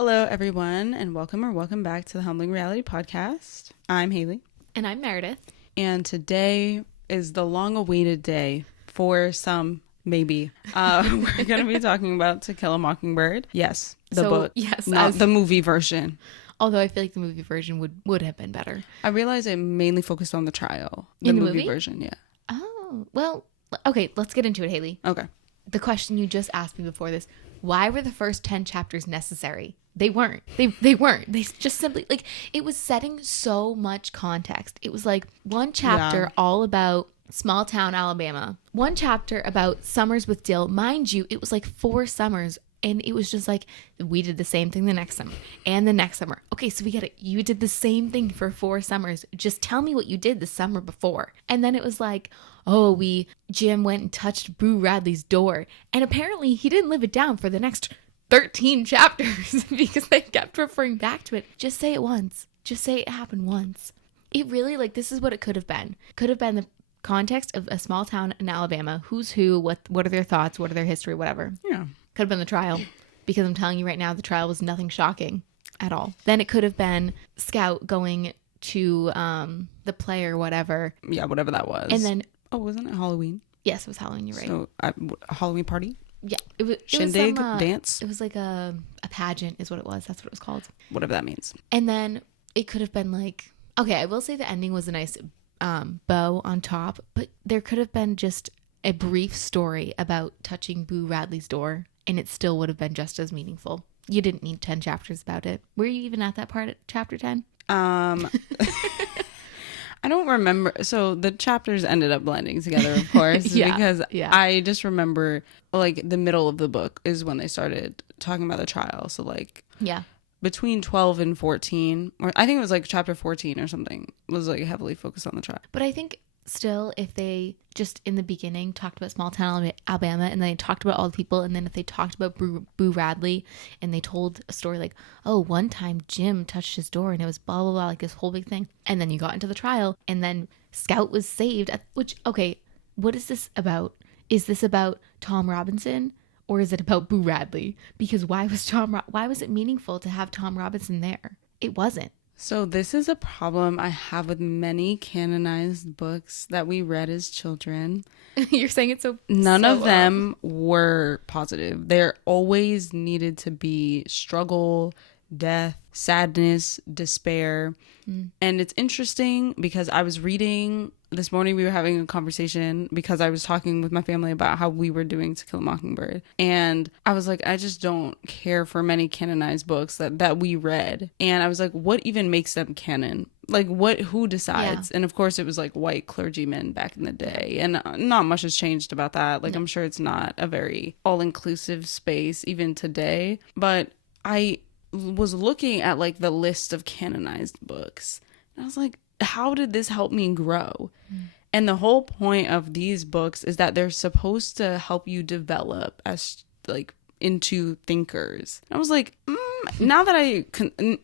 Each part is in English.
Hello, everyone, and welcome back to the Humbling Reality Podcast. I'm Haley. And I'm Meredith. And today is the long-awaited day for some, maybe. We're going to be talking about To Kill a Mockingbird. Yes, the book, not the movie version. Although I feel like the movie version would have been better. I realized it mainly focused on the trial. The movie version, yeah. Oh, well, okay, let's get into it, Haley. Okay. The question you just asked me before this, why were the first 10 chapters necessary? They weren't. They weren't. They just simply, like, it was setting so much context. It was like one chapter all about small town Alabama. One chapter about summers with Dill. Mind you, it was like 4 summers. And it was just like, we did the same thing the next summer and the next summer. Okay, so we get it. You did the same thing for 4 summers. Just tell me what you did the summer before. And then it was like, oh, Jim went and touched Boo Radley's door. And apparently he didn't live it down for the next 13 chapters because they kept referring back to it. Just say it once. Just say it happened once. It really, like, this is what it could have been. Could have been the context of a small town in Alabama. Who's who, what are their thoughts, what are their history, whatever. Yeah. Could have been the trial, because I'm telling you right now, the trial was nothing shocking at all. Then it could have been Scout going to the play or whatever. Yeah, whatever that was. And then... Oh, wasn't it Halloween? Yes, it was Halloween, you're right. So, a Halloween party? Yeah. It Shindig? was some, dance? It was like a pageant is what it was. That's what it was called. Whatever that means. And then it could have been like... Okay, I will say the ending was a nice bow on top, but there could have been just a brief story about touching Boo Radley's door, and it still would have been just as meaningful. You didn't need 10 chapters about it. Were you even at that part at chapter 10? I don't remember. So the chapters ended up blending together, of course, because I just remember like the middle of the book is when they started talking about the trial. So like between 12 and 14, or I think it was like chapter 14 or something, was like heavily focused on the trial. But I think still, if they just in the beginning talked about small town Alabama, and then they talked about all the people, and then if they talked about Boo Radley and they told a story like, oh, one time Jim touched his door and it was blah blah blah, like this whole big thing, and then you got into the trial and then Scout was saved, which, okay, what is this about? Is this about Tom Robinson or is it about Boo Radley? Because why was it meaningful to have Tom Robinson there? It wasn't. So this is a problem I have with many canonized books that we read as children. You're saying it so... None of them were positive. There always needed to be struggle, death, sadness, despair. And it's interesting because I was reading... This morning we were having a conversation because I was talking with my family about how we were doing To Kill a Mockingbird. And I was like, I just don't care for many canonized books that we read. And I was like, what even makes them canon? Like, who decides? Yeah. And of course it was like white clergymen back in the day. And not much has changed about that. Like, I'm sure it's not a very all-inclusive space even today. But I was looking at like the list of canonized books. And I was like, how did this help me grow? And the whole point of these books is that they're supposed to help you develop as like into thinkers. And I was like, now that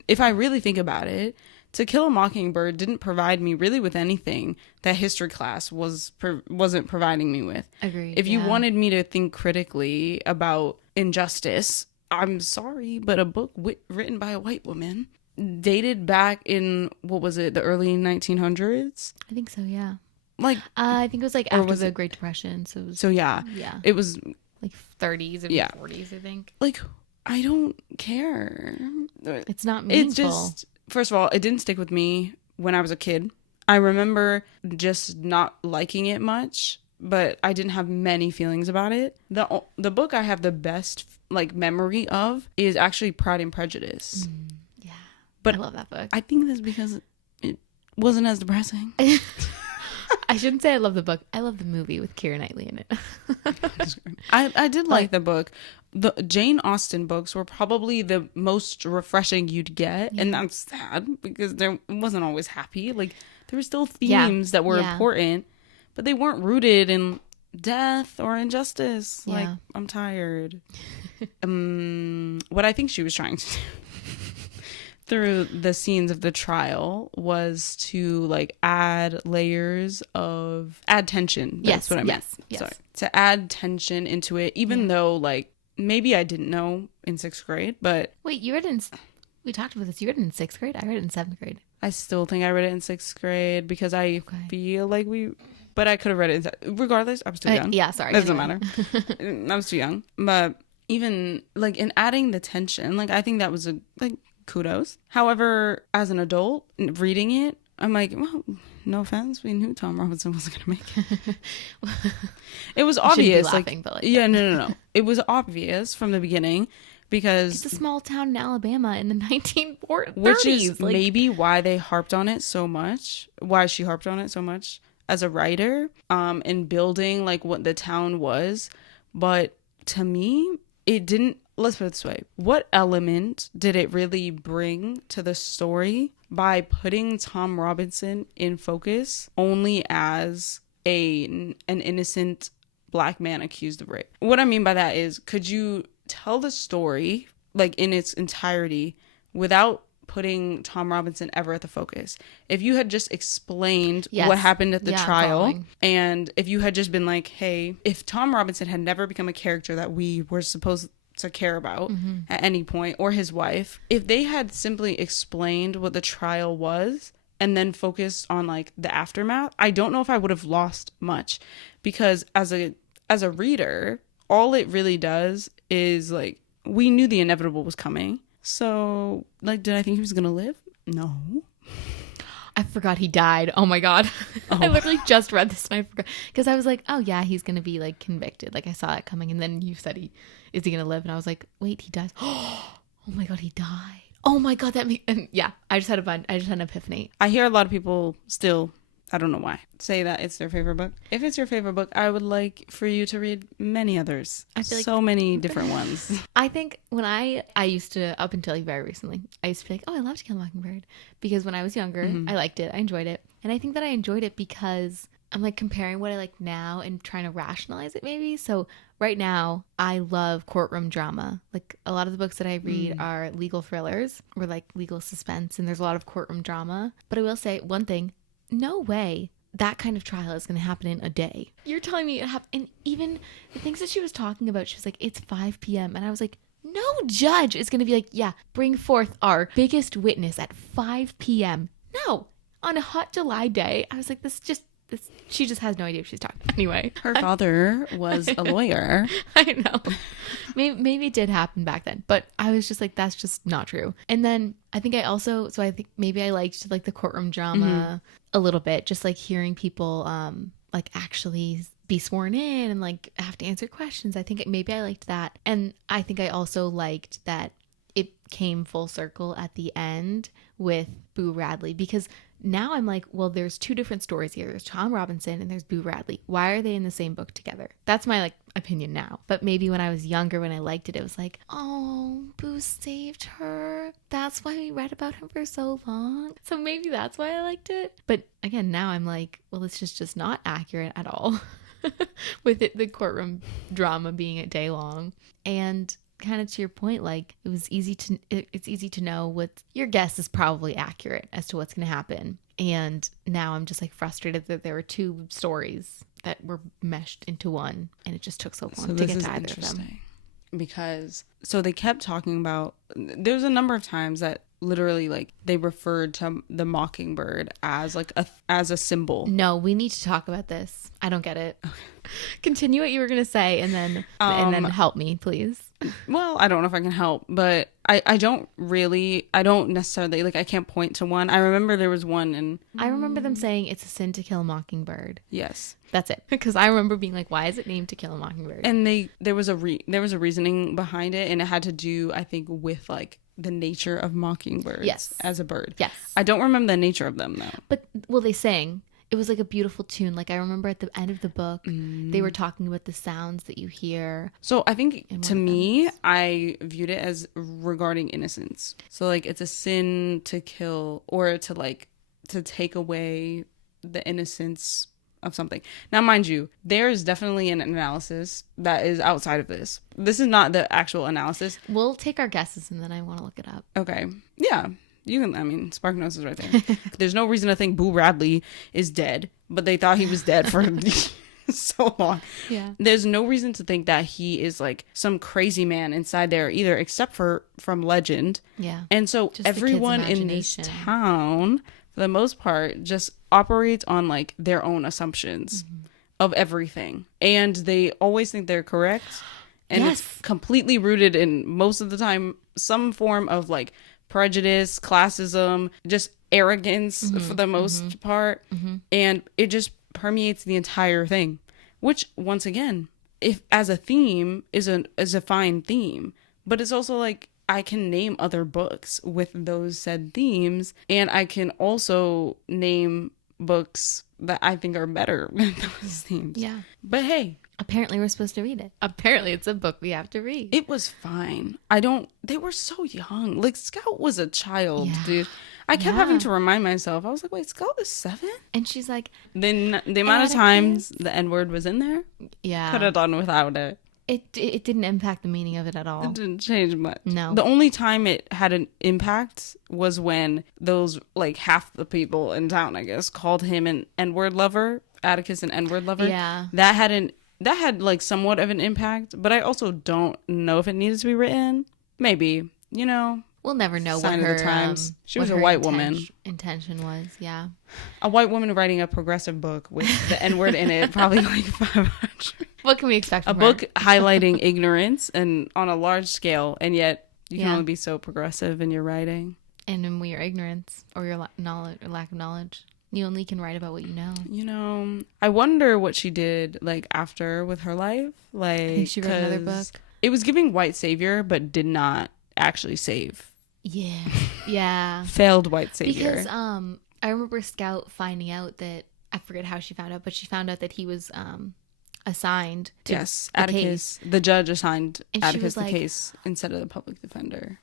if I really think about it, To Kill a Mockingbird didn't provide me really with anything that history class wasn't providing me with. Agreed. If you wanted me to think critically about injustice, I'm sorry, but a book written by a white woman dated back in, what was it, the early 1900s? I think so, yeah. Like, I think it was like after the Great Depression. So yeah. It was like 30s and 40s, I think. Like, I don't care. It's not meaningful. It's just, first of all, it didn't stick with me when I was a kid. I remember just not liking it much, but I didn't have many feelings about it. The book I have the best like memory of is actually Pride and Prejudice. But I love that book. I think that's because it wasn't as depressing. I shouldn't say I love the book. I love the movie with Keira Knightley in it. I did like the book. The Jane Austen books were probably the most refreshing you'd get. Yeah. And that's sad because it wasn't always happy. Like, there were still themes that were important, but they weren't rooted in death or injustice. Like, I'm tired. What I think she was trying to do through the scenes of the trial was to like add tension. That's what I meant. Yes. Sorry. To add tension into it, even though like maybe I didn't know in 6th grade, but Wait, you read it in... We talked about this. You read it in 6th grade? I read it in 7th grade. I still think I read it in 6th grade because I feel like but I could have read it regardless. I was too young. Yeah, sorry. It doesn't matter. I was too young. But even like in adding the tension, like I think that was kudos. However, as an adult reading it, I'm like, well, no offense, we knew Tom Robinson wasn't gonna make it. It was obvious. Laughing, but no. It was obvious from the beginning. Because it's a small town in Alabama in the 1930s. Which is maybe why they harped on it so much. Why she harped on it so much as a writer, in building like what the town was. But to me, it didn't. Let's put it this way: what element did it really bring to the story by putting Tom Robinson in focus only as an innocent Black man accused of rape? What I mean by that is, could you tell the story like in its entirety without putting Tom Robinson ever at the focus? If you had just explained what happened at the trial, and if you had just been like, hey, if Tom Robinson had never become a character that we were supposed to care about at any point, or his wife, if they had simply explained what the trial was and then focused on like the aftermath, I don't know if I would have lost much, because as a reader, all it really does is like, we knew the inevitable was coming. So like, did I think he was gonna live? No. I forgot he died. Oh my God. Oh. I literally just read this and I forgot, because I was like, oh yeah, he's gonna be like convicted. Like I saw it coming, and then you said is he gonna live? And I was like, wait, he does. Oh my God, he died. Oh my God, yeah. I just had an epiphany. I hear a lot of people still, I don't know why, say that it's their favorite book. If it's your favorite book, I would like for you to read many others. I feel so many different ones. I think when I used to, up until very recently, I used to be like, oh, I love To Kill a Mockingbird, because when I was younger, I liked it. I enjoyed it. And I think that I enjoyed it because I'm like comparing what I like now and trying to rationalize it maybe. So right now, I love courtroom drama. Like a lot of the books that I read are legal thrillers or like legal suspense, and there's a lot of courtroom drama. But I will say one thing: no way that kind of trial is going to happen in a day. You're telling me it happened. And even the things that she was talking about, she was like, it's 5 p.m. And I was like, no judge is going to be like, yeah, bring forth our biggest witness at 5 p.m. No, on a hot July day. I was like, she just has no idea what she's talking about. Anyway. Her father was a lawyer. I know. Maybe it did happen back then, but I was just like, that's just not true. And then I think I think maybe I liked like the courtroom drama a little bit, just like hearing people like actually be sworn in and like have to answer questions. I think maybe I liked that. And I think I also liked that it came full circle at the end with Boo Radley, because now I'm like, well, there's two different stories here. There's Tom Robinson and there's Boo Radley. Why are they in the same book together? That's my like opinion now. But maybe when I was younger, when I liked it, it was like, oh, Boo saved her. That's why we read about him for so long. So maybe that's why I liked it. But again, now I'm like, well, it's just not accurate at all with it, the courtroom drama being a day long. And kind of to your point, like it's easy to know what your guess is probably accurate as to what's going to happen. And now I'm just like frustrated that there were two stories that were meshed into one, and it just took so long to get to either of them. Because they kept talking about, there's a number of times that literally like they referred to the mockingbird as like as a symbol. No, we need to talk about this. I don't get it. Continue what you were gonna say, and then help me, please. Well, I don't know if I can help, but I don't necessarily, like, I can't point to one. I remember there was one, and I remember them saying it's a sin to kill a mockingbird. Yes, that's it. Because I remember being like, why is it named To Kill a Mockingbird? And there was a reasoning behind it, and it had to do, I think, with like the nature of mockingbirds as a bird. Yes. I don't remember the nature of them though. But they sang. It was like a beautiful tune. Like I remember at the end of the book, they were talking about the sounds that you hear. So I think to me, I viewed it as regarding innocence. So like it's a sin to kill or to take away the innocence of something. Now, mind you, there is definitely an analysis that is outside of this. This is not the actual analysis. We'll take our guesses and then I want to look it up. Okay. Yeah. You can, I mean, SparkNotes is right there. There's no reason to think Boo Radley is dead, but they thought he was dead for so long. Yeah. There's no reason to think that he is like some crazy man inside there either, except for from legend. Yeah. And so Just the kid's everyone in this imagination. town, for the most part, just operates on like their own assumptions of everything. And they always think they're correct. And Yes. it's completely rooted in, most of the time, some form of like prejudice, classism, just arrogance for the most part. And it just permeates the entire thing, which once again, if as a theme is a fine theme, but it's also like I can name other books with those said themes, and I can also name books that I think are better with those themes. Yeah. But hey, Apparently we're supposed to read it. Apparently it's a book we have to read. it was fine. They were so young. Like, Scout was a child, Yeah. dude. I kept Yeah. having to remind myself. I was like, wait, Scout is 7? And she's like, Then the amount of times the N-word was in there, yeah. could have done without it. It didn't impact the meaning of it at all. It didn't change much. No. The only time it had an impact was when those, like, half the people in town, I guess, called him an N-word lover, Atticus an N-word lover. Yeah. That had like somewhat of an impact, but I also don't know if it needed to be written. Maybe, you know, We'll never know sign what of her the times. She what was a her white woman. intention was. Yeah. A white woman writing a progressive book with the N-word in it, probably like 500. What can we expect A from book her? highlighting ignorance and on a large scale, and yet you can Yeah. only be so progressive in your writing. And in your ignorance or your knowledge or lack of knowledge, you only can write about what you know. You know, I wonder what she did like after with her life. Like, I think she wrote another 'cause book. It was giving white savior, but did not actually save. Yeah. Yeah. Failed white savior. Because I remember Scout finding out that, I forget how she found out, but she found out that he was assigned to Yes, the Atticus. The judge assigned And she Atticus was the like- case instead of the public defender.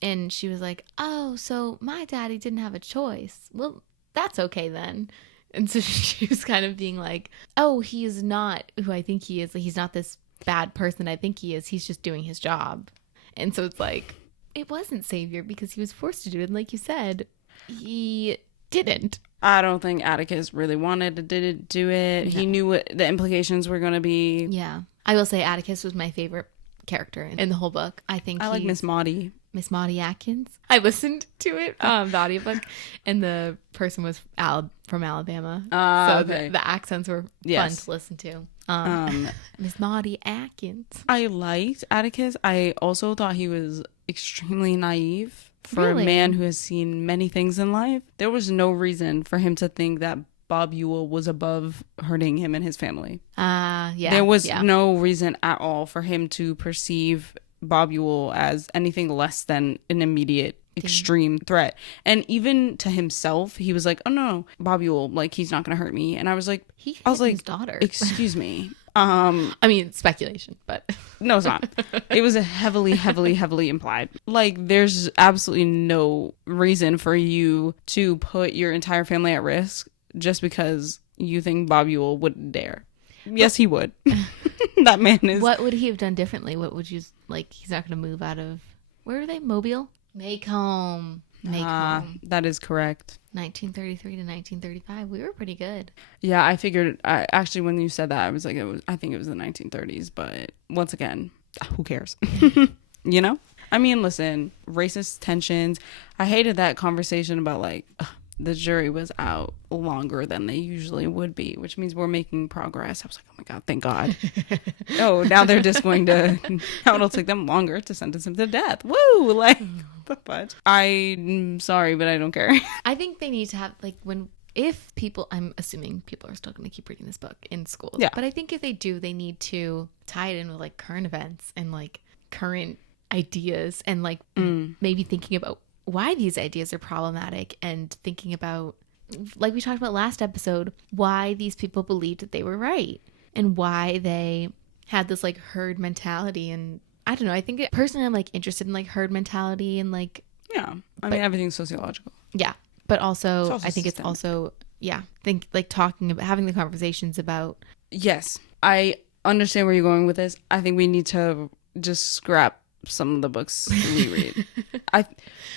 And she was like, oh, so my daddy didn't have a choice. Well, that's okay then. And so she was kind of being like, oh, he is not who I think he is. Like, he's not this bad person I think he is. He's just doing his job. And so it's like, it wasn't savior because he was forced to do it. And like you said, he didn't. I don't think Atticus really wanted to do it. No. He knew what the implications were going to be. Yeah. I will say Atticus was my favorite character in the whole book. I think I like he's- Miss Maudie. Miss Maudie Atkins. I listened to it, the audiobook, and the person was from Alabama. So okay. the accents were fun Yes. to listen to. Um, Miss Maudie Atkins. I liked Atticus. I also thought he was extremely naive for Really? a man who has seen many things in life. There was no reason for him to think that Bob Ewell was above hurting him and his family. Yeah. There was yeah. no reason at all for him to perceive Bob Ewell as anything less than an immediate extreme threat. And even to himself, he was like, oh no, Bob Ewell, like, he's not gonna hurt me. And I was like, I was like, his daughter. excuse me. I mean, speculation, but No, it's not. It was a heavily implied. Like, there's absolutely no reason for you to put your entire family at risk just because you think Bob Ewell wouldn't dare. Yes, he would. That man is. what would he have done differently? What would you like? He's not going to move out of, where are they? Mobile? Macomb. That is correct. 1933 to 1935. We were pretty good. Yeah, I figured. Actually, when you said that, I was like, I think it was the 1930s. But once again, who cares? You know? I mean, listen, racist tensions. I hated that conversation about like the jury was out longer than they usually would be, which means we're making progress. I was like, oh my God, thank God. Oh, now they're just going to, now it'll take them longer to sentence him to death. Woo! Like, the fudge. I'm sorry, but I don't care. I think they need to have, like, if people, I'm assuming people are still going to keep reading this book in school. Yeah. But I think if they do, they need to tie it in with like current events and like current ideas and like maybe thinking about why these ideas are problematic and thinking about, like we talked about last episode, why these people believed that they were right and why they had this like herd mentality. And I don't know, I think personally I'm like interested in like herd mentality and like, Yeah. I mean, everything's sociological. yeah, but also, It's also I think it's systemic. also, yeah, think like talking about having the conversations about, Yes. I understand where you're going with this. I think we need to just scrap some of the books we read.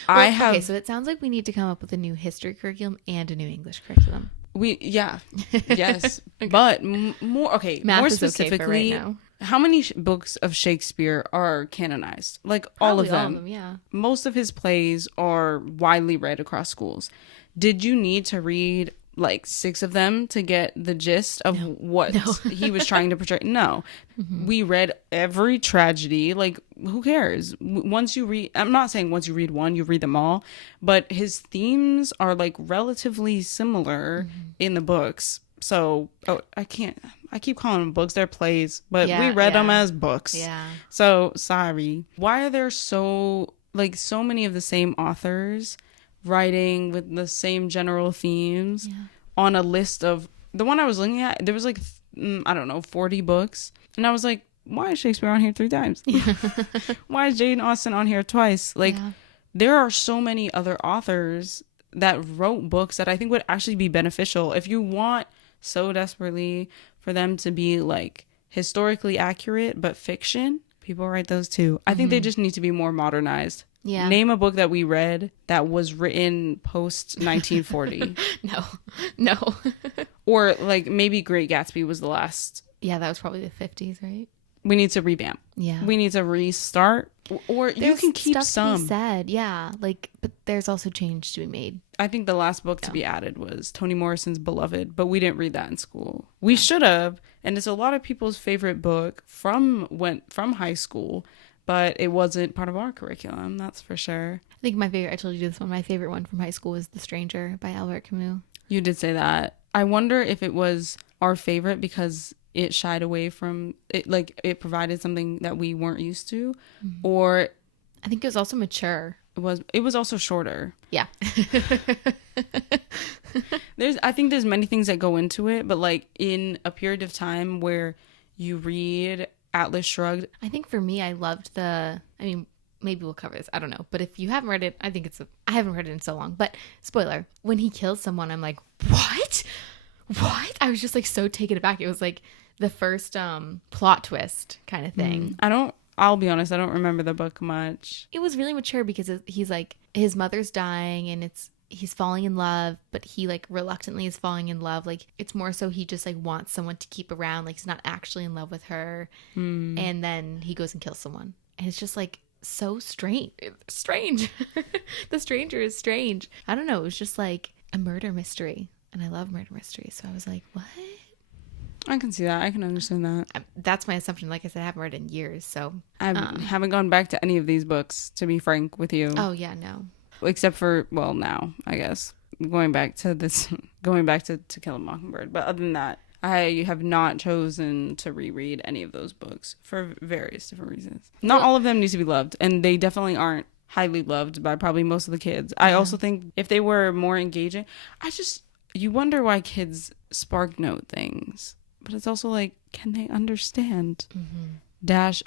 I have. okay, so it sounds like we need to come up with a new history curriculum and a new English curriculum. Yes. Okay. But more Math more is specifically, okay for right now. How many books of Shakespeare are canonized? Like all of Probably them. Yeah. Most of his plays are widely read across schools. Did you need to read like 6 of them to get the gist of what he was trying to portray? No. We read every tragedy. Like, who cares? Once you read, I'm not saying once you read one, you read them all, but his themes are like relatively similar in the books. So, I keep calling them books. They're plays, but we read them as books. Yeah. So, sorry. Why are there so many of the same authors writing with the same general themes on a list of the one I was looking at? There was like, I don't know, 40 books. And I was like, why is Shakespeare on here 3 times? Why is Jane Austen on here twice? Like, there are so many other authors that wrote books that I think would actually be beneficial if you want so desperately for them to be like historically accurate but fiction. People write those too. I think they just need to be more modernized. Name a book that we read that was written post 1940. No. Or like maybe Great Gatsby was the last. Yeah, that was probably the 50s, right? We need to revamp. Yeah. We need to restart. Or you can keep stuff some. To be said, yeah. Like, but there's also change to be made. I think the last book to be added was Toni Morrison's Beloved, but we didn't read that in school. We should have, and it's a lot of people's favorite book from high school, but it wasn't part of our curriculum, that's for sure. I think I told you this one, my favorite one from high school was The Stranger by Albert Camus. You did say that. I wonder if it was our favorite because it shied away from it, like it provided something that we weren't used to, or I think it was also mature. It was also shorter. Yeah. I think there's many things that go into it, but like in a period of time where you read Atlas Shrugged. I think for me, I loved maybe we'll cover this. I don't know. But if you haven't read it, I haven't read it in so long. But spoiler, when he kills someone, I'm like, what? I was just like so taken aback. It was like the first plot twist kind of thing. I'll be honest, I don't remember the book much. It was really mature because he's like, his mother's dying and he's falling in love, but he like reluctantly is falling in love. Like it's more so he just like wants someone to keep around. Like he's not actually in love with her. And then he goes and kills someone. And it's just like so strange. The Stranger is strange. I don't know. It was just like a murder mystery. And I love murder mysteries. So I was like, what? I can see that. I can understand that. That's my assumption. Like I said, I haven't read it in years. So I haven't gone back to any of these books, to be frank with you. Oh, yeah, no. Except for, well, now, I guess. Going back to To Kill a Mockingbird. But other than that, I have not chosen to reread any of those books for various different reasons. Not all of them need to be loved. And they definitely aren't highly loved by probably most of the kids. I also think if they were more engaging, you wonder why kids spark note things. But it's also like, can they understand?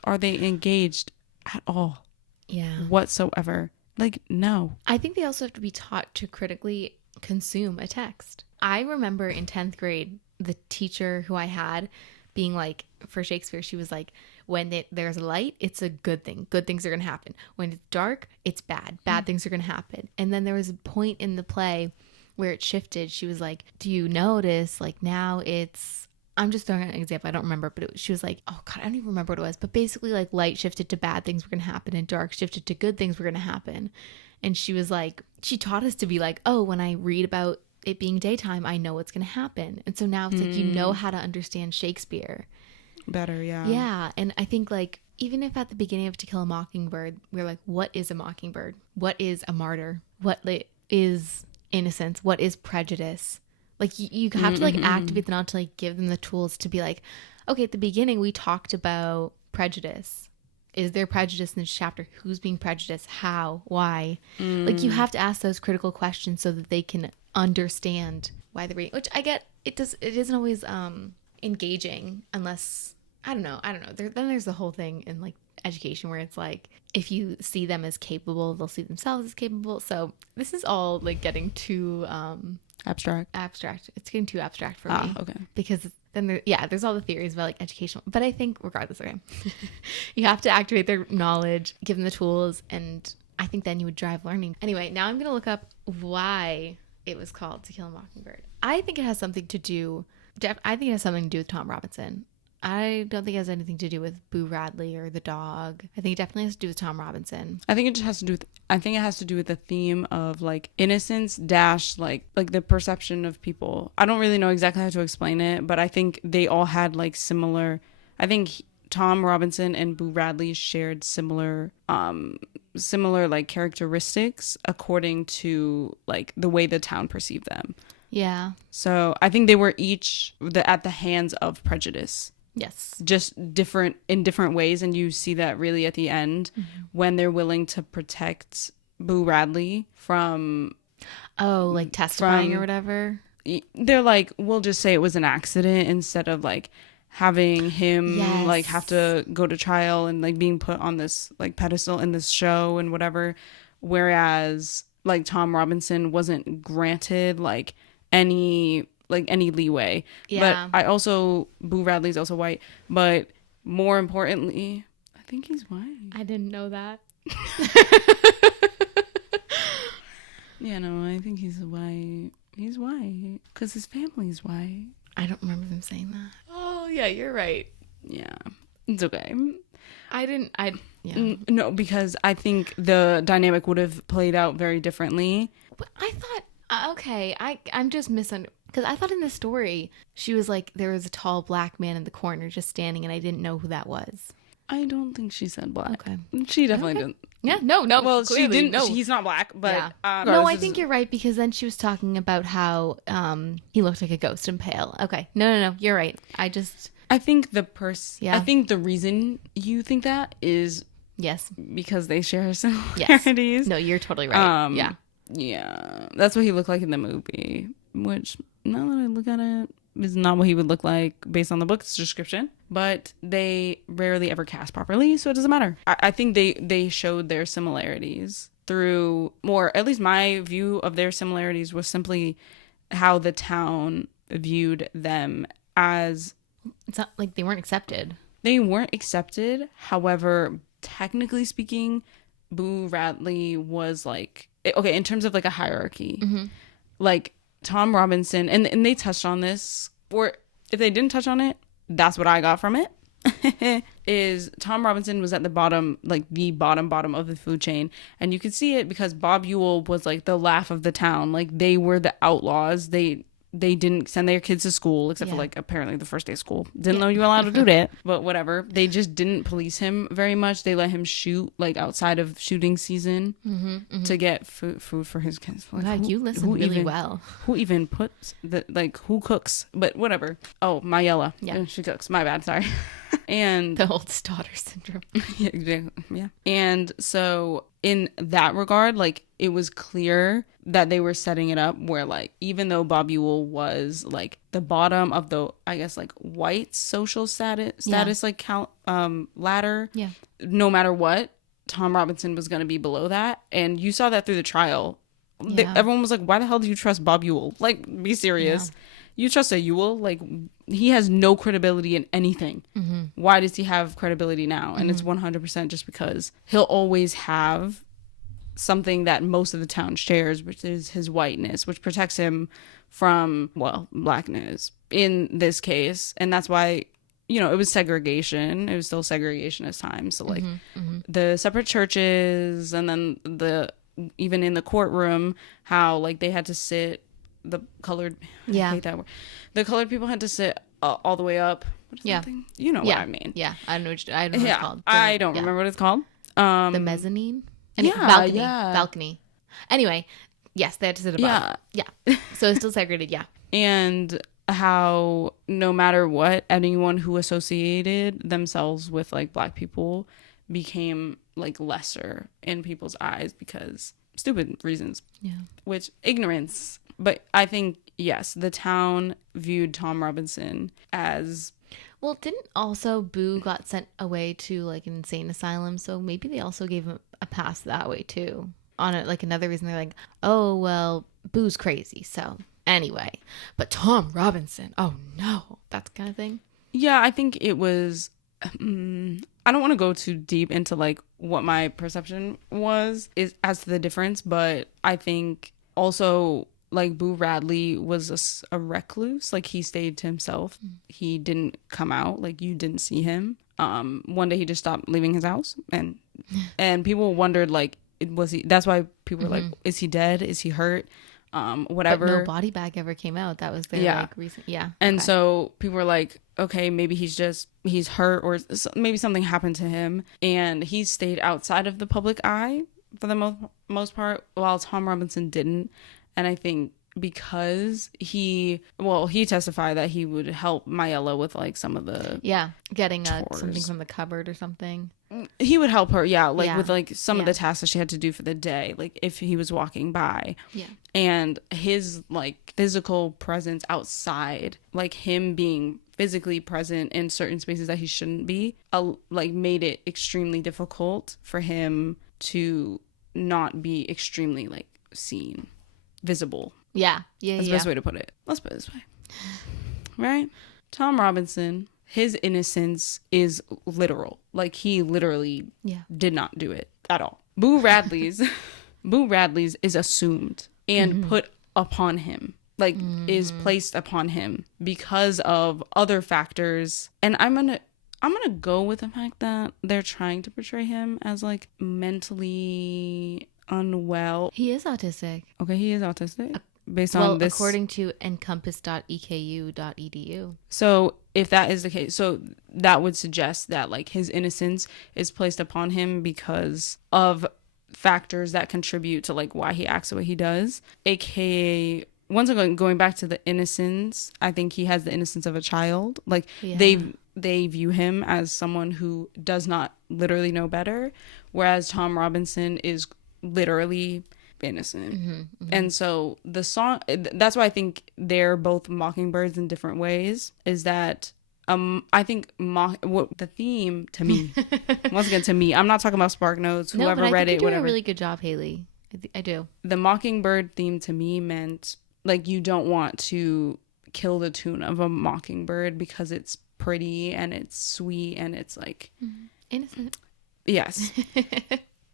Are they engaged at all? Yeah. Whatsoever? Like, no. I think they also have to be taught to critically consume a text. I remember in 10th grade, the teacher who I had being like, for Shakespeare, she was like, when there's light, it's a good thing. Good things are going to happen. When it's dark, it's bad. Bad things are going to happen. And then there was a point in the play where it shifted. She was like, do you notice, like now it's... I'm just throwing an example. I don't remember, but she was like, oh God, I don't even remember what it was. But basically like light shifted to bad things were going to happen and dark shifted to good things were going to happen. And she was like, she taught us to be like, oh, when I read about it being daytime, I know what's going to happen. And so now it's like, you know how to understand Shakespeare better. Yeah. Yeah. And I think like, even if at the beginning of To Kill a Mockingbird, we're like, what is a mockingbird? What is a martyr? What is innocence? What is prejudice? Like you have to like activate them out to like give them the tools to be like, okay, at the beginning we talked about prejudice. Is there prejudice in this chapter? Who's being prejudiced? How? Why? Like you have to ask those critical questions so that they can understand why they're reading. Which I get, it isn't always engaging unless I don't know. Then there's the whole thing in like education where it's like if you see them as capable, they'll see themselves as capable. So this is all like getting too abstract. It's getting too abstract for me. Okay. Because then there's all the theories about like educational, but I think regardless, okay, you have to activate their knowledge, give them the tools, and I think then you would drive learning. Anyway, now I'm gonna look up why it was called To Kill a Mockingbird. I think it has something to do. I think it has something to do with Tom Robinson. I don't think it has anything to do with Boo Radley or the dog. I think it definitely has to do with Tom Robinson. I think it just has to do with. I think it has to do with the theme of like innocence dash like the perception of people. I don't really know exactly how to explain it, but I think they all had like similar. I think Tom Robinson and Boo Radley shared similar like characteristics according to like the way the town perceived them. Yeah. So I think they were each at the hands of prejudice. Yes. Just different in different ways, and you see that really at the end when they're willing to protect Boo Radley from like testifying or whatever. They're like, we'll just say it was an accident instead of like having him like have to go to trial and like being put on this like pedestal in this show and whatever, whereas like Tom Robinson wasn't granted like any leeway. Yeah. But I also, Boo Radley's also white, but more importantly, I think he's white. I didn't know that. Yeah, no, I think he's white. He's white because his family's white. I don't remember them saying that. Oh, yeah, you're right. Yeah, it's okay. Yeah. No, because I think the dynamic would have played out very differently. But I thought, okay, I'm just misunderstanding. Because I thought in the story, she was like, there was a tall black man in the corner just standing, and I didn't know who that was. I don't think she said black. Okay. She definitely didn't. Yeah, no. Well, clearly, she didn't. No. He's not black, but... Yeah. No, I think you're right, because then she was talking about how he looked like a ghost and pale. Okay. No. You're right. I think I think the reason you think that is... Yes. Because they share similarities. Yes. No, you're totally right. Yeah. Yeah. That's what he looked like in the movie, which... Now that I look at it, is not what he would look like based on the book's description. But they rarely ever cast properly, so it doesn't matter. I think they showed their similarities through more. At least my view of their similarities was simply how the town viewed them as. It's not like they weren't accepted. They weren't accepted. However, technically speaking, Boo Radley was like, okay, in terms of like a hierarchy, like. Tom Robinson, and they touched on this, or if they didn't touch on it, that's what I got from it, is Tom Robinson was at the bottom, like the bottom of the food chain. And you could see it because Bob Ewell was like the laugh of the town. Like they were the outlaws. They didn't send their kids to school, except for like apparently the first day of school. Didn't know you were allowed to do that, but whatever. They just didn't police him very much. They let him shoot like outside of shooting season to get food for his kids. Like, God, you listen really well. Who even puts who cooks? But whatever. Oh, Mayella. Yeah, she cooks. My bad. Sorry. And the oldest daughter syndrome. Yeah, exactly. Yeah. And so in that regard, like it was clear that they were setting it up where like even though Bob Ewell was like the bottom of the I guess like white social status like ladder, no matter what, Tom Robinson was going to be below that. And you saw that through the trial. Everyone was like, why the hell do you trust Bob Ewell? Like, be serious. You trust a Ewell? Like, he has no credibility in anything. Why does he have credibility now? And it's 100% just because he'll always have something that most of the town shares, which is his whiteness, which protects him from, well, blackness in this case. And that's why, you know, it was segregation. It was still segregationist times. So, like, the separate churches and then even in the courtroom, how, like, they had to sit... the colored I hate that word. The colored people had to sit all the way up. What is that thing? You know what I mean. Yeah, I don't know what it's called. I don't remember what it's called. The mezzanine? Balcony. Anyway, yes, they had to sit above. Yeah. So it's still segregated, And how no matter what, anyone who associated themselves with like black people became like lesser in people's eyes because stupid reasons. Yeah. Which ignorance. But I think, yes, the town viewed Tom Robinson as... Well, didn't also Boo got sent away to, like, an insane asylum, so maybe they also gave him a pass that way, too. On it, like, another reason they're like, oh, well, Boo's crazy, so anyway. But Tom Robinson, oh, no. That kind of thing. Yeah, I think it was... I don't want to go too deep into, like, what my perception was as to the difference, but I think also... like Boo Radley was a recluse. Like he stayed to himself. He didn't come out. Like you didn't see him. One day he just stopped leaving his house, and people wondered like, was he? That's why people were like, is he dead? Is he hurt? Whatever. But no body bag ever came out. That was their like recent. Yeah. And so people were like, okay, maybe he's hurt, or maybe something happened to him, and he stayed outside of the public eye for the most part, while Tom Robinson didn't. And I think because he testified that he would help Mayella with like some of the getting something from the cupboard or something. He would help her, with like some of the tasks that she had to do for the day, like if he was walking by. Yeah. And his like physical presence outside, like him being physically present in certain spaces that he shouldn't be, like made it extremely difficult for him to not be extremely like seen, visible. Yeah. That's the best way to put it. Let's put it this way. Right? Tom Robinson, his innocence is literal. Like he literally did not do it at all. Boo Radley's is assumed and put upon him. Like is placed upon him because of other factors. And I'm gonna go with the fact that they're trying to portray him as like mentally unwell. He is autistic. Okay, he is autistic. Based on this, according to encompass.eku.edu. So if that is the case, so that would suggest that like his innocence is placed upon him because of factors that contribute to like why he acts the way he does. AKA, once again, going back to the innocence, I think he has the innocence of a child. Like they view him as someone who does not literally know better, whereas Tom Robinson is literally innocent. And so the song, that's why I think they're both mockingbirds in different ways, is that I think the theme to me, once again to me, I'm not talking about Spark Notes, whoever read it, whatever. You do a really good job, Haley. I do. The mockingbird theme to me meant like you don't want to kill the tune of a mockingbird because it's pretty and it's sweet and it's like innocent. Yes.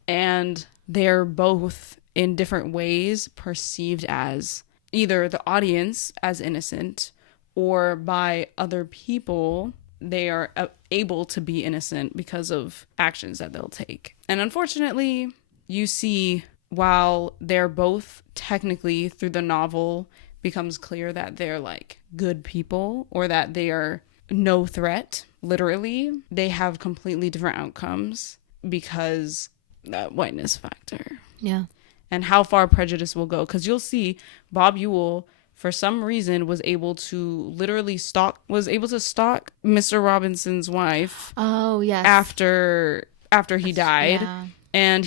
And they're both in different ways perceived as either the audience as innocent, or by other people they are able to be innocent because of actions that they'll take. And unfortunately, you see, while they're both technically, through the novel, becomes clear that they're like good people or that they are no threat, literally, they have completely different outcomes because that whiteness factor. Yeah. And how far prejudice will go. Because you'll see Bob Ewell, for some reason, was able to stalk Mr. Robinson's wife. Oh, yes. After he died. Yeah. And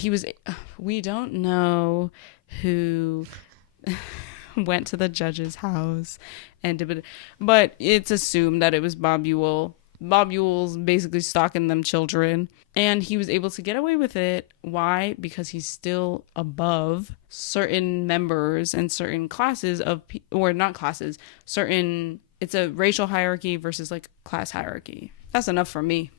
we don't know who went to the judge's house and did it, but it's assumed that it was Bob Ewell. Bob Ewell's basically stalking them children, and he was able to get away with it. Why? Because he's still above certain members and certain classes or not classes, certain, it's a racial hierarchy versus like class hierarchy. That's enough for me.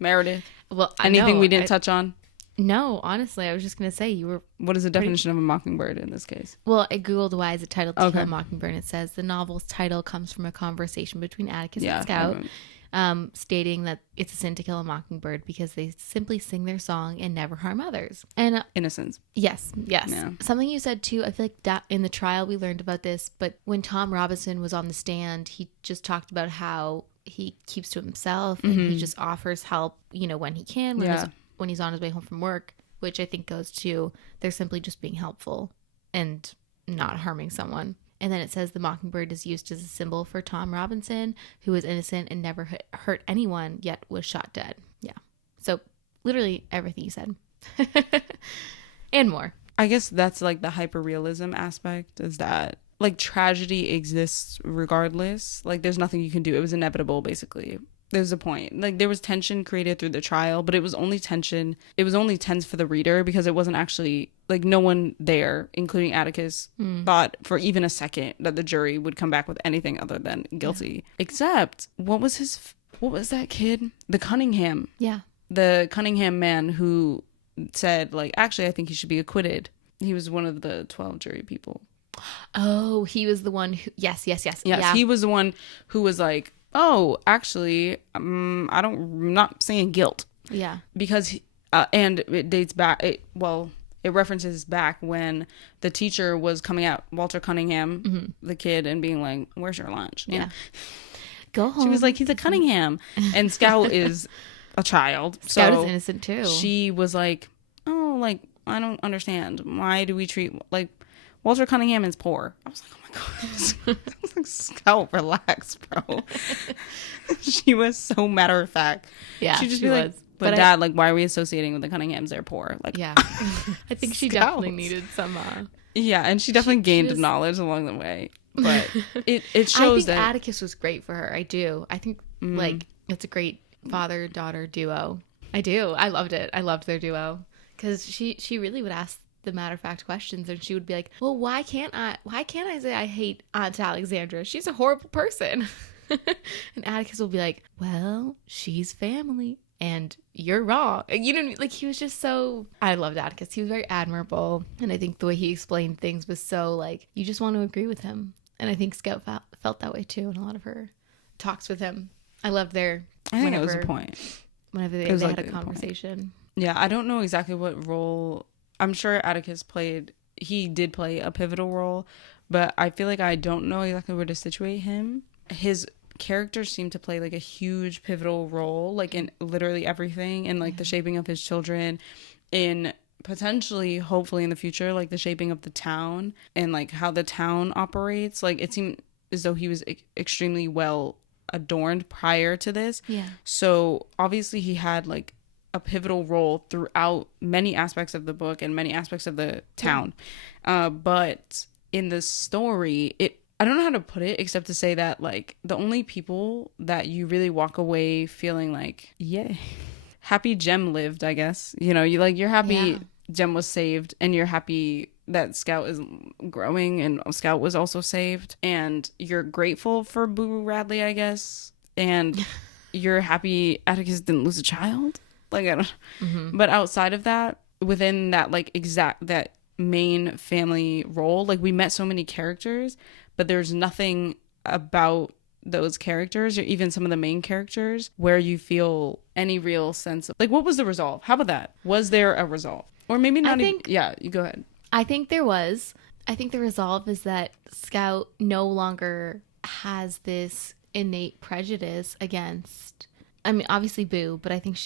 Meredith. Well, anything we didn't touch on? No, honestly, I was just going to say What is the definition of a mockingbird in this case? Well, I googled why is it titled To Kill a Mockingbird, and it says the novel's title comes from a conversation between Atticus and Scout, stating that it's a sin to kill a mockingbird because they simply sing their song and never harm others. And innocence. Yes. Yeah. Something you said too, I feel like that in the trial we learned about this, but when Tom Robinson was on the stand, he just talked about how he keeps to himself and he just offers help, when he can, when he's on his way home from work, which I think goes to they're simply just being helpful and not harming someone. And then it says the mockingbird is used as a symbol for Tom Robinson, who was innocent and never hurt anyone, yet was shot dead. Yeah. So literally everything you said. And more. I guess that's like the hyperrealism aspect, is that like tragedy exists regardless. Like there's nothing you can do. It was inevitable, basically. There's a point. Like there was tension created through the trial, but it was only tension. It was only tense for the reader because it wasn't actually like no one there, including Atticus, thought for even a second that the jury would come back with anything other than guilty. Yeah. Except what was that kid? The Cunningham. Yeah. The Cunningham man who said like, actually, I think he should be acquitted. He was one of the 12 jury people. Oh, he was the one who, yes. Yes, Yeah. he was the one who was like, oh, actually, I'm not saying guilt. Yeah. Because, and it dates back, it references back when the teacher was coming at Walter Cunningham, the kid, and being like, where's your lunch? Yeah. Go home. She was like, he's a Cunningham. And Scout is a child. Scout so is innocent too. She was like, oh, like, I don't understand. Why do we treat, like, Walter Cunningham is poor. I was like, oh my God. I was like, Scout, relax, bro. She was so matter of fact. Yeah, She'd just she be like, was. but Dad, like, why are we associating with the Cunninghams? They're poor. Like, yeah. I think she definitely needed some. Yeah, and she definitely gained knowledge along the way. But it shows that Atticus was great for her. I do. I think like it's a great father-daughter duo. I do. I loved it. I loved their duo because she really would ask the matter-of-fact questions, and she would be like, well, why can't I say I hate Aunt Alexandra? She's a horrible person. And Atticus will be like, well, she's family and you're wrong. You know, like, he was just so, I loved Atticus. He was very admirable, and I think the way he explained things was so like, you just want to agree with him. And I think Scout felt that way too in a lot of her talks with him. I loved their I think it was a point whenever they had a conversation. Yeah, I don't know exactly what role. I'm sure Atticus did play a pivotal role, but I feel like I don't know exactly where to situate him. His character seemed to play like a huge pivotal role, like in literally everything, and like the shaping of his children, in potentially, hopefully in the future, like the shaping of the town and like how the town operates. Like, it seemed as though he was extremely well adorned prior to this. Yeah. So obviously he had like a pivotal role throughout many aspects of the book and many aspects of the town. But in the story, I don't know how to put it except to say that like the only people that you really walk away feeling like, yay, happy Jem lived, I guess. You know, you're happy Jem was saved, and you're happy that Scout is growing and Scout was also saved, and you're grateful for Boo Radley, I guess, and you're happy Atticus didn't lose a child. Like, I don't. But outside of that, within that like that main family role, like, we met so many characters, but there's nothing about those characters or even some of the main characters where you feel any real sense of like, what was the resolve? How about that? Was there a resolve? Or maybe not. Yeah, you go ahead. I think there was. I think the resolve is that Scout no longer has this innate prejudice against, I mean, obviously Boo, but I think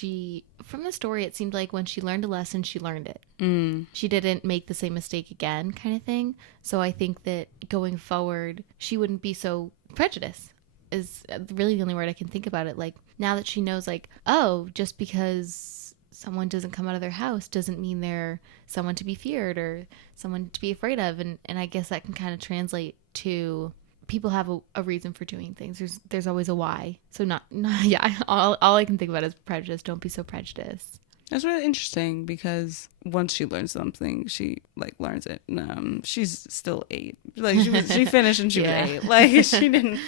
from the story, it seemed like when she learned a lesson, she learned it. She didn't make the same mistake again, kind of thing. So I think that going forward, she wouldn't be so prejudiced, is really the only word I can think about it. Like, now that she knows, like, oh, just because someone doesn't come out of their house doesn't mean they're someone to be feared or someone to be afraid of. And I guess that can kind of translate to people have a reason for doing things. There's always a why. So not yeah. All I can think about is prejudice. Don't be so prejudiced. That's really interesting because once she learns something, she like learns it. She's still 8. Like, she finished and she was 8. Like, she didn't.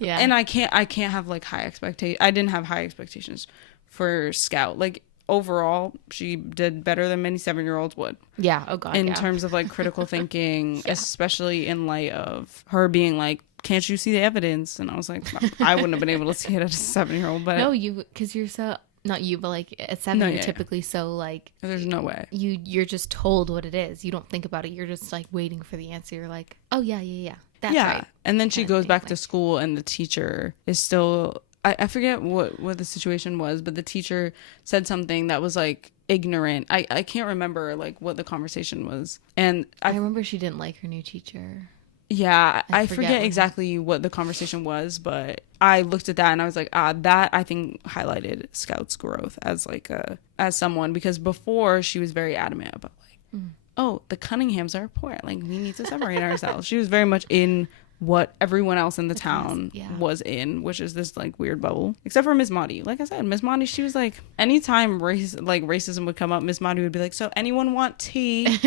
Yeah. And I can't have like high expectations. I didn't have high expectations for Scout. Like, overall, she did better than many 7-year-olds would. Yeah. Oh God. In terms of like critical thinking, especially in light of her being like, "Can't you see the evidence?" And I was like, I wouldn't have been able to see it as a 7-year-old. But no, because you're so. Not you, but like at 7, you're typically so like. There's no way. You're just told what it is. You don't think about it. You're just like waiting for the answer. You're like, oh yeah. That's right. And then she goes back to school, and the teacher is still. I forget what the situation was, but the teacher said something that was like ignorant. I can't remember like what the conversation was, and I remember she didn't like her new teacher. Yeah, I forget exactly what the conversation was, but I looked at that and I was like, that I think highlighted Scout's growth as like as someone, because before she was very adamant about like, oh, the Cunninghams are poor, like we need to separate ourselves. She was very much in what everyone else in the town was in, which is this like weird bubble, except for Miss Maudie. Like I said, Miss Maudie, she was like, anytime racism would come up, Miss Maudie would be like, so anyone want tea?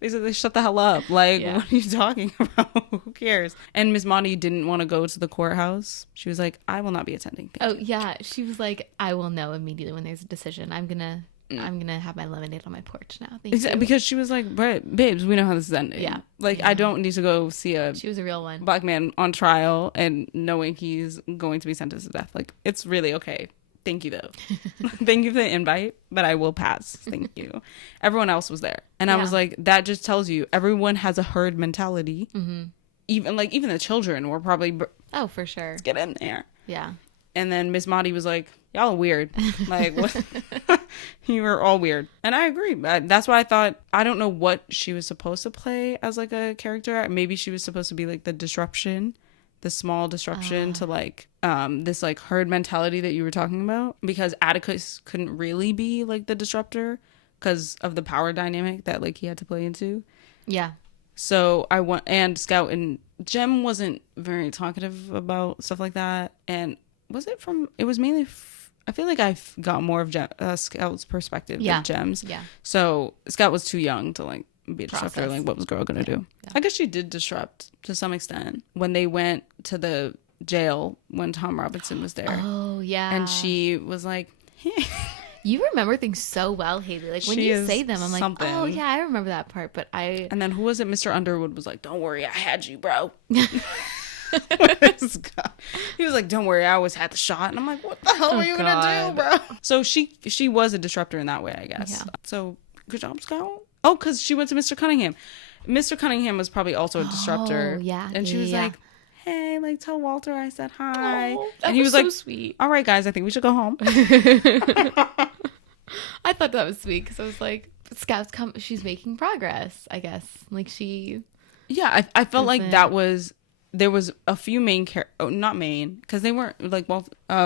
Basically, shut the hell up. Like, what are you talking about? Who cares? And Miss Maudie didn't want to go to the courthouse. She was like, I will not be attending. Oh, yeah. She was like, I will know immediately when there's a decision. I'm going to I'm gonna have my lemonade on my porch now. Thank you. Because she was like, right, babes, we know how this is ending. Yeah. Like, I don't need to go see She was a real one. black man on trial and knowing he's going to be sentenced to death. Like, it's really okay. Thank you, though. Thank you for the invite, but I will pass. Thank you. Everyone else was there. And I was like, that just tells you everyone has a herd mentality. Mm-hmm. Even the children were probably... Oh, for sure. Let's get in there. Yeah. And then Miss Maudie was like, y'all are weird. Like, what? You were all weird. And I agree. That's why I thought, I don't know what she was supposed to play as like a character. Maybe she was supposed to be like the disruption, the small disruption to like this like herd mentality that you were talking about. Because Atticus couldn't really be like the disruptor because of the power dynamic that like he had to play into. Yeah. So and Scout and Jem wasn't very talkative about stuff like that. And it was mainly, I feel like I got more of Scout's perspective than Jem's. Yeah. So Scout was too young to like be a disruptor. Like, what was girl gonna do? Yeah. I guess she did disrupt to some extent when they went to the jail when Tom Robinson was there. Oh, yeah. And she was like, you remember things so well, Haley. Like, when you say them, I'm like, oh, yeah, I remember that part. But And then who was it? Mr. Underwood was like, don't worry, I had you, bro. He was like, don't worry, I always had the shot. And I'm like, what the hell are you gonna do, bro? So she was a disruptor in that way, I guess. Yeah. So good job, Scout. Oh, because she went to Mr. Cunningham. Mr. Cunningham was probably also a disruptor. Oh, yeah. And she was like, hey, like, tell Walter I said hi. And he was so like, sweet. All right, guys, I think we should go home. I thought that was sweet because I was like, Scout's she's making progress, I guess. Like, she... Yeah, I felt like there was a few main not main, because they weren't like, well,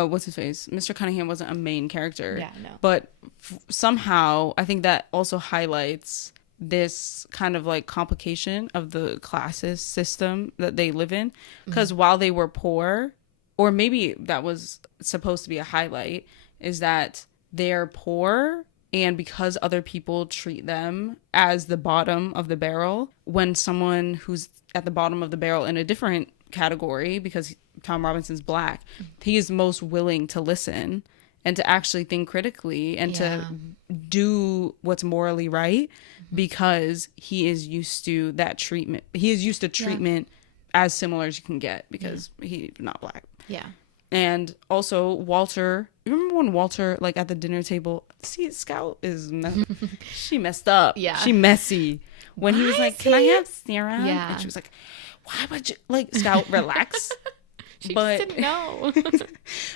what's his face? Mr. Cunningham wasn't a main character. Yeah, no. But somehow I think that also highlights this kind of like complication of the classist system that they live in. Because while they were poor, or maybe that was supposed to be a highlight, is that they're poor, and because other people treat them as the bottom of the barrel, when someone who's at the bottom of the barrel in a different category, because Tom Robinson's black, he is most willing to listen and to actually think critically and to do what's morally right, because he is used to that treatment. He is used to treatment as similar as you can get, because he's not black. Yeah. And also Walter, remember when Walter, like at the dinner table, see, Scout is, she messed up. Yeah. She messy. When he was like, can I have serum? Yeah. And she was like, why would you, like, Scout, relax. She just didn't know.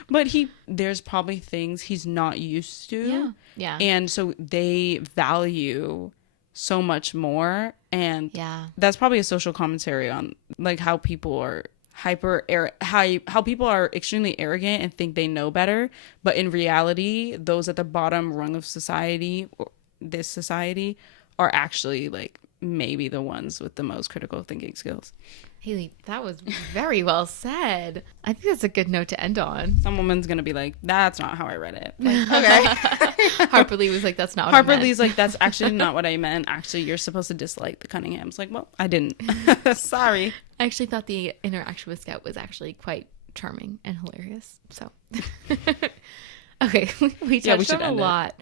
But there's probably things he's not used to. Yeah. Yeah. And so they value so much more. And that's probably a social commentary on like how people are how people are extremely arrogant and think they know better, but in reality those at the bottom rung of society, or this society, are actually like maybe the ones with the most critical thinking skills. Haley, that was very well said. I think that's a good note to end on. Some woman's gonna be like, that's not how I read it. Like, okay. Harper Lee was like, that's not what Harper Lee's like, that's actually not what I meant. Actually, you're supposed to dislike the Cunninghams. Like, well, I didn't. Sorry. I actually thought the interaction with Scout was actually quite charming and hilarious. So, okay, we touched on a lot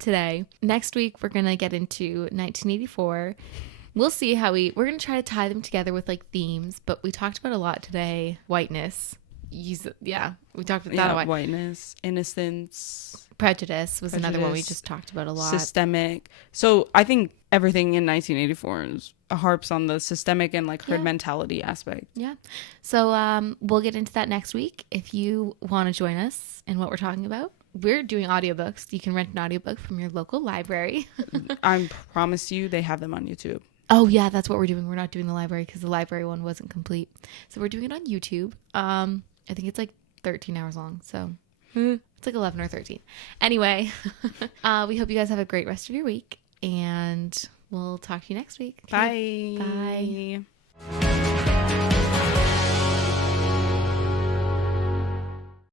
today. Next week, we're going to get into 1984. We'll see how we're going to try to tie them together with like themes, but we talked about a lot today. Whiteness. We talked about that a lot. Whiteness, innocence. Prejudice was another one we just talked about a lot. Systemic. So I think everything in 1984 harps on the systemic and like herd mentality aspect. Yeah. So we'll get into that next week. If you want to join us in what we're talking about, we're doing audiobooks. You can rent an audiobook from your local library. I promise you they have them on YouTube. Oh, yeah, that's what we're doing. We're not doing the library because the library one wasn't complete. So we're doing it on YouTube. I think it's like 13 hours long. So it's like 11 or 13. Anyway, we hope you guys have a great rest of your week. And we'll talk to you next week. Okay? Bye. Bye.